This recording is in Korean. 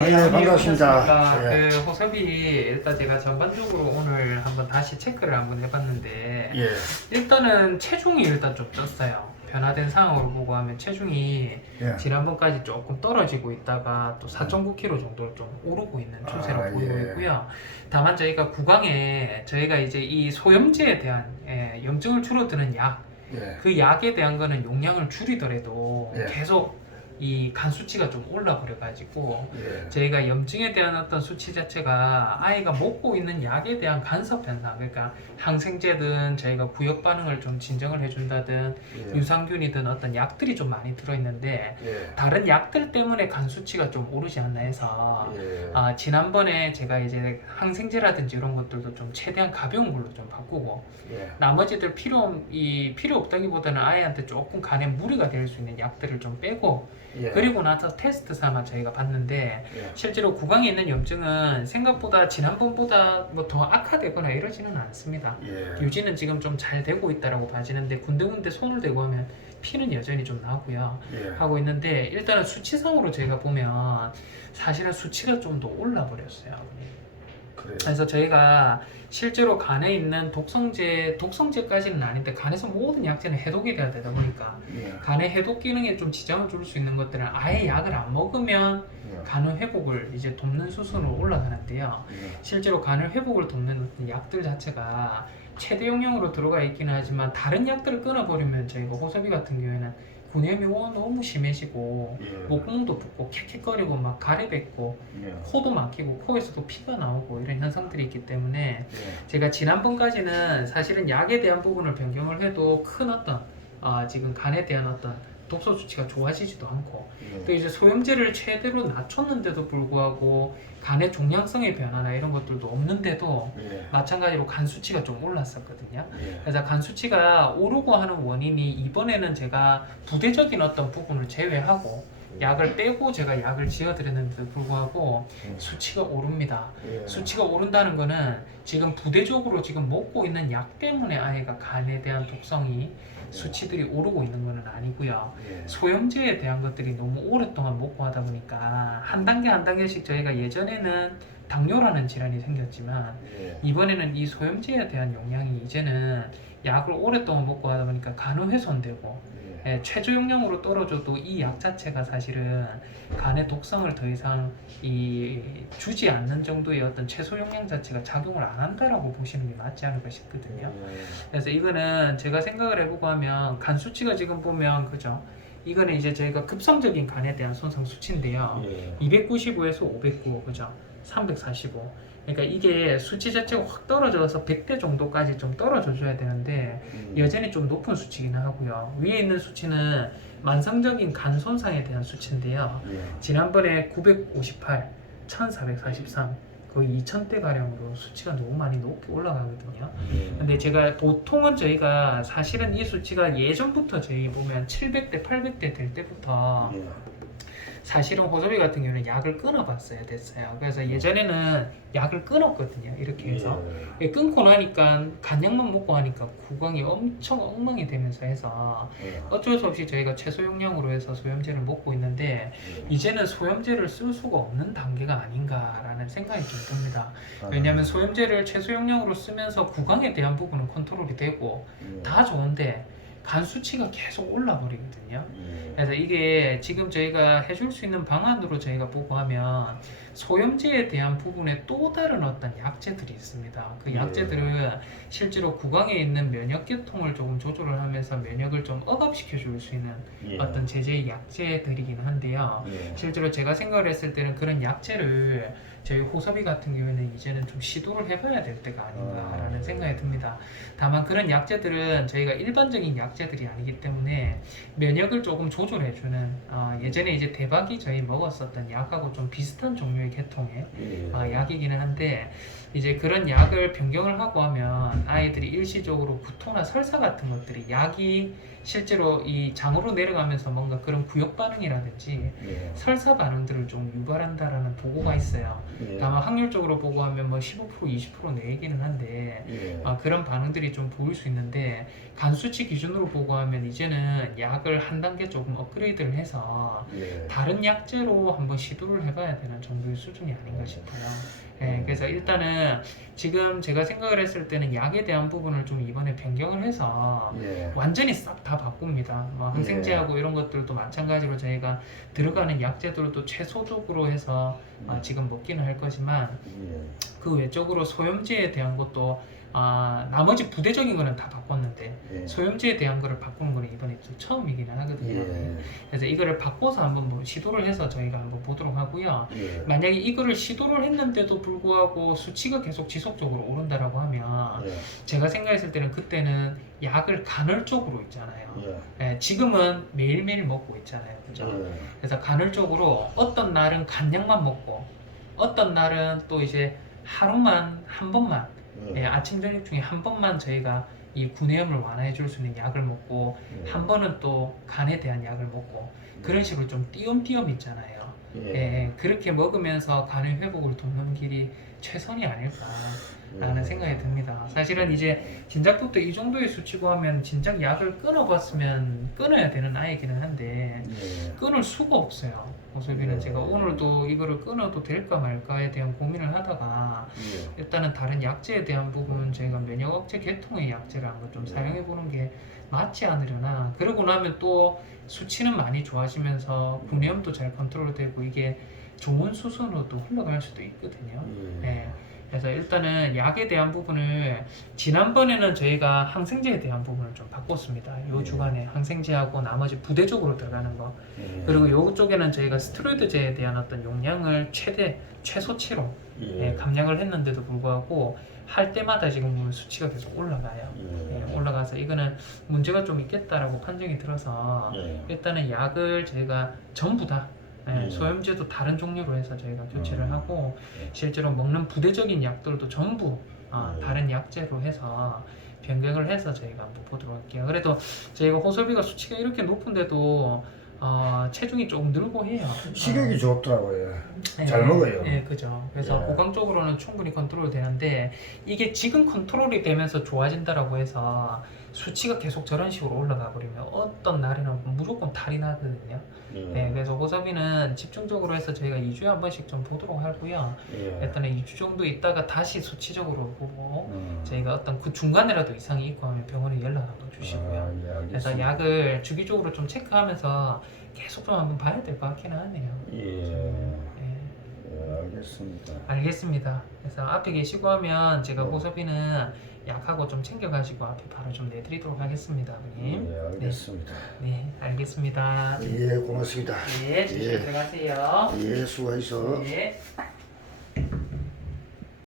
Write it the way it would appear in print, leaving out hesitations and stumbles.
네, 반갑습니다. 오셨습니까? 예. 그 호섭이 일단 제가 전반적으로 오늘 한번 다시 체크를 한번 해봤는데 예. 일단은 체중이 일단 좀 쪘어요. 변화된 상황으로 보고 하면 체중이 예. 지난번까지 조금 떨어지고 있다가 또 4.9kg 정도로 좀 오르고 있는 추세로 보이고 예. 있고요. 다만 저희가 구강에 저희가 이제 이 소염제에 대한 염증을 줄어드는 약, 예. 그 약에 대한 거는 용량을 줄이더라도 예. 계속 이 간 수치가 좀 올라 버려 가지고 예. 저희가 염증에 대한 어떤 수치 자체가 아이가 먹고 있는 약에 대한 간섭 현상, 그러니까 항생제든 저희가 구역 반응을 좀 진정을 해준다든 예. 유산균이든 어떤 약들이 좀 많이 들어있는데 예. 다른 약들 때문에 간 수치가 좀 오르지 않나 해서 예. 지난번에 제가 이제 항생제라든지 이런 것들도 좀 최대한 가벼운 걸로 좀 바꾸고 예. 나머지들 필요 없다기보다는 아이한테 조금 간에 무리가 될 수 있는 약들을 좀 빼고 예. 그리고 나서 테스트 삼아 저희가 봤는데 예. 실제로 구강에 있는 염증은 생각보다 지난번보다 뭐 더 악화되거나 이러지는 않습니다. 예. 유지는 지금 좀 잘 되고 있다라고 봐지는데 군데군데 손을 대고 하면 피는 여전히 좀 나고요. 예. 하고 있는데 일단은 수치상으로 저희가 보면 사실은 수치가 좀 더 올라 버렸어요. 그래요. 그래서 저희가 실제로 간에 있는 독성제까지는 아닌데 간에서 모든 약제는 해독이 돼야 되다 보니까 예. 간의 해독 기능에 좀 지장을 줄 수 있는 것들은 아예 약을 안 먹으면 예. 간의 회복을 이제 돕는 수순으로 올라가는데요. 예. 실제로 간의 회복을 돕는 어떤 약들 자체가 최대 용량으로 들어가 있기는 하지만 다른 약들을 끊어버리면 저희가 호섭이 같은 경우에는 구내염이 너무 심해지고 예. 목구멍도 붓고 캑캑거리고 막 가래 뱉고 예. 코도 막히고 코에서도 피가 나오고 이런 현상들이 있기 때문에 예. 제가 지난번까지는 사실은 약에 대한 부분을 변경을 해도 큰 어떤 지금 간에 대한 어떤 독소 수치가 좋아지지도 않고 또 이제 소염제를 최대로 낮췄는데도 불구하고 간의 종양성의 변화나 이런 것들도 없는데도 예. 마찬가지로 간 수치가 좀 올랐었거든요. 예. 그래서 간 수치가 오르고 하는 원인이 이번에는 제가 부대적인 어떤 부분을 제외하고 약을 빼고 제가 약을 지어드렸는데도 불구하고 수치가 오릅니다. 예. 수치가 오른다는 거는 지금 부대적으로 지금 먹고 있는 약 때문에 아이가 간에 대한 독성이 수치들이 오르고 있는 것은 아니고요. 예. 소염제에 대한 것들이 너무 오랫동안 먹고 하다 보니까 한 단계 한 단계씩 저희가 예전에는 당뇨라는 질환이 생겼지만 예. 이번에는 이 소염제에 대한 용량이 이제는 약을 오랫동안 먹고 하다 보니까 간은 훼손되고 최저 용량으로 떨어져도 이 약 자체가 사실은 간의 독성을 더 이상 주지 않는 정도의 어떤 최소 용량 자체가 작용을 안 한다라고 보시는 게 맞지 않을까 싶거든요. 그래서 이거는 제가 생각을 해보고 하면 간 수치가 지금 보면 그죠? 이거는 이제 저희가 급성적인 간에 대한 손상 수치인데요. 예. 295에서 509 그죠? 345. 그러니까 이게 수치 자체가 확 떨어져서 100대 정도까지 좀 떨어져 줘야 되는데 여전히 좀 높은 수치긴 하고요. 위에 있는 수치는 만성적인 간 손상에 대한 수치인데요. 예. 지난번에 958, 1443 거의 2000대 가량으로 수치가 너무 많이 높게 올라가거든요. 근데 제가 보통은 저희가 사실은 이 수치가 예전부터 저희 보면 700대, 800대 될 때부터 예. 사실은 호섭이 같은 경우는 약을 끊어봤어야 됐어요. 그래서 예전에는 약을 끊었거든요. 이렇게 해서 끊고 나니까 간약만 먹고 하니까 구강이 엄청 엉망이 되면서 해서 예. 어쩔 수 없이 저희가 최소 용량으로 해서 소염제를 먹고 있는데 이제는 소염제를 쓸 수가 없는 단계가 아닌가라는 생각이 좀 듭니다. 왜냐하면 소염제를 최소 용량으로 쓰면서 구강에 대한 부분은 컨트롤이 되고 다 좋은데 간 수치가 계속 올라 버리거든요. 그래서 이게 지금 저희가 해줄 수 있는 방안으로 저희가 보고 하면 소염제에 대한 부분에 또 다른 어떤 약제들이 있습니다. 그 약제들은 실제로 구강에 있는 면역계통을 조금 조절을 하면서 면역을 좀 억압시켜 줄 수 있는 어떤 제재의 약제들이긴 한데요. 실제로 제가 생각을 했을 때는 그런 약제를 저희 호섭이 같은 경우에는 이제는 좀 시도를 해봐야 될 때가 아닌가라는 생각이 듭니다. 다만 그런 약제들은 저희가 일반적인 약제들이 아니기 때문에 면역을 조금 조절해주는 예전에 이제 대박이 저희 먹었었던 약하고 좀 비슷한 종류의 계통의 약이기는 한데 이제 그런 약을 변경을 하고 하면 아이들이 일시적으로 구토나 설사 같은 것들이 약이 실제로 이 장으로 내려가면서 뭔가 그런 구역 반응이라든지 설사 반응들을 좀 유발한다라는 보고가 있어요. 다만 확률적으로 보고 하면 뭐 15% 20% 내기는 한데 그런 반응들이 좀 보일 수 있는데 간 수치 기준으로 기준으로 보고 하면 이제는 약을 한 단계 조금 업그레이드를 해서 예. 다른 약제로 한번 시도를 해봐야 되는 정도의 수준이 아닌가 싶어요. 예, 그래서 일단은 지금 제가 생각을 했을 때는 약에 대한 부분을 좀 이번에 변경을 해서 예. 완전히 싹 다 바꿉니다. 뭐 항생제하고 이런 것들도 마찬가지로 저희가 들어가는 약제들도 최소적으로 해서 지금 먹기는 할 거지만 예. 그 외적으로 소염제에 대한 것도 나머지 부대적인 거는 다 바꿨는데 예. 소염제에 대한 거를 바꾸는 거는 이번에 좀 처음이기는 하거든요. 예. 그래서 이거를 바꿔서 한번 뭐 시도를 해서 저희가 한번 보도록 하고요. 예. 만약에 이거를 시도를 했는데도 불구하고 수치가 계속 지속적으로 오른다라고 하면 예. 제가 생각했을 때는 그때는 약을 간헐적으로 있잖아요. 예. 예, 지금은 매일매일 먹고 있잖아요. 그죠? 예. 그래서 간헐적으로 어떤 날은 간약만 먹고 어떤 날은 또 이제 하루만 한 번만 예, 아침 저녁 중에 한 번만 저희가 이 구내염을 완화해 줄 수 있는 약을 먹고 한 번은 또 간에 대한 약을 먹고 그런 식으로 좀 띄엄띄엄 있잖아요. 예, 그렇게 먹으면서 간의 회복을 돕는 길이 최선이 아닐까라는 생각이 듭니다. 사실은 이제 진작부터 이 정도의 수치고 하면 진작 약을 끊어봤으면 끊어야 되는 아이기는 한데 예. 끊을 수가 없어요. 호섭이는 제가 오늘도 이거를 끊어도 될까 말까에 대한 고민을 하다가 예. 일단은 다른 약제에 대한 부분은 저희가 면역억제 계통의 약제를 한번 좀 사용해 보는 게 맞지 않으려나. 그러고 나면 또 수치는 많이 좋아지면서 구내염도 잘 컨트롤되고 이게 좋은 수순으로 또 흘러갈 수도 있거든요. 예. 그래서 일단은 약에 대한 부분을 지난번에는 저희가 항생제에 대한 부분을 좀 바꿨습니다. 요 주간에 항생제하고 나머지 부대적으로 들어가는 거 그리고 요 쪽에는 저희가 스테로이드제에 대한 어떤 용량을 최소치로 감량을 했는데도 불구하고 할 때마다 지금 보면 수치가 계속 올라가요. 예, 올라가서 이거는 문제가 좀 있겠다라고 판정이 들어서 일단은 약을 저희가 전부 다 소염제도 다른 종류로 해서 저희가 교체를 하고 실제로 먹는 부대적인 약들도 전부 다른 약제로 해서 변경을 해서 저희가 한번 보도록 할게요. 그래도 저희가 호섭이가 수치가 이렇게 높은데도 체중이 조금 늘고 해요. 식욕이 좋더라고요. 잘 먹어요. 네, 그죠. 그래서 보강 쪽으로는 충분히 컨트롤 되는데 이게 지금 컨트롤이 되면서 좋아진다라고 해서 수치가 계속 저런 식으로 올라가 버리면 어떤 날에는 무조건 탈이 나거든요. 네, 그래서 호섭이는 집중적으로 해서 저희가 2주에 한 번씩 좀 보도록 하고요. 일단은 2주 정도 있다가 다시 수치적으로 보고 저희가 어떤 그 중간에라도 이상이 있고 하면 병원에 연락 한번 주시고요. 그래서 약을 주기적으로 좀 체크하면서 계속 좀 한번 봐야 될 것 같기는 하네요. 알겠습니다. 알겠습니다. 그래서 앞에 계시고 하면 제가 호섭이는 약하고 좀 챙겨가시고 앞에 바로 좀 내드리도록 하겠습니다, 아버님. 예, 알겠습니다. 네, 알겠습니다. 예, 고맙습니다. 네, 조심히 들어가세요. 예, 수고하셨어. 네.